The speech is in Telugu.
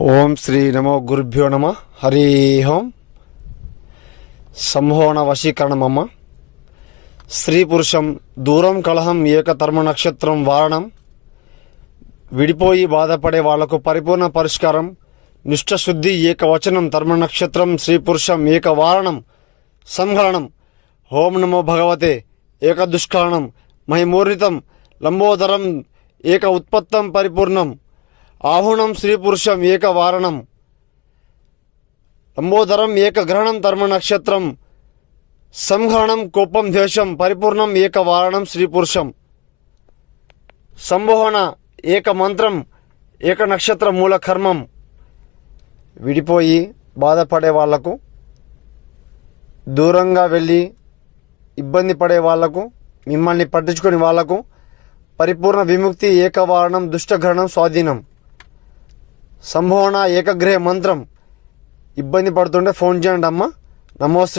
ఓం శ్రీ నమో గురుభ్యో నమ. హరి ఓం. సంహోణ వశీకరణమమ్మ. స్త్రీ పురుషం దూరం కలహం ఏకధర్మ నక్షత్రం వారణం. విడిపోయి బాధపడే వాళ్ళకు పరిపూర్ణ పరిష్కారం. నిష్ఠశుద్ధి ఏకవచనం ధర్మ నక్షత్రం స్త్రీ పురుషం ఏకవారణం సంహరణం. ఓం నమో భగవతే ఏక దుష్కరణం మహిమూర్ణితం లంబోదరం ఏక ఉత్పత్తం పరిపూర్ణం. ఆహుణం స్త్రీ పురుషం ఏకవారణం లంబోదరం ఏకగ్రహణం ధర్మ నక్షత్రం సంహరణం కోపం ద్వేషం పరిపూర్ణం ఏకవారణం స్త్రీ పురుషం. సంబోహన ఏక మంత్రం ఏక నక్షత్ర మూల కర్మం. విడిపోయి బాధపడే వాళ్ళకు దూరంగా వెళ్ళి ఇబ్బంది పడే వాళ్ళకు మిమ్మల్ని పట్టించుకుని వాళ్ళకు పరిపూర్ణ విముక్తి ఏకవారణం దుష్టగ్రహణం స్వాధీనం. సంభవన ఏకగ్రహ మంత్రం. ఇబ్బంది పడుతుంటే ఫోన్ చేయండి అమ్మ నమోస్తే.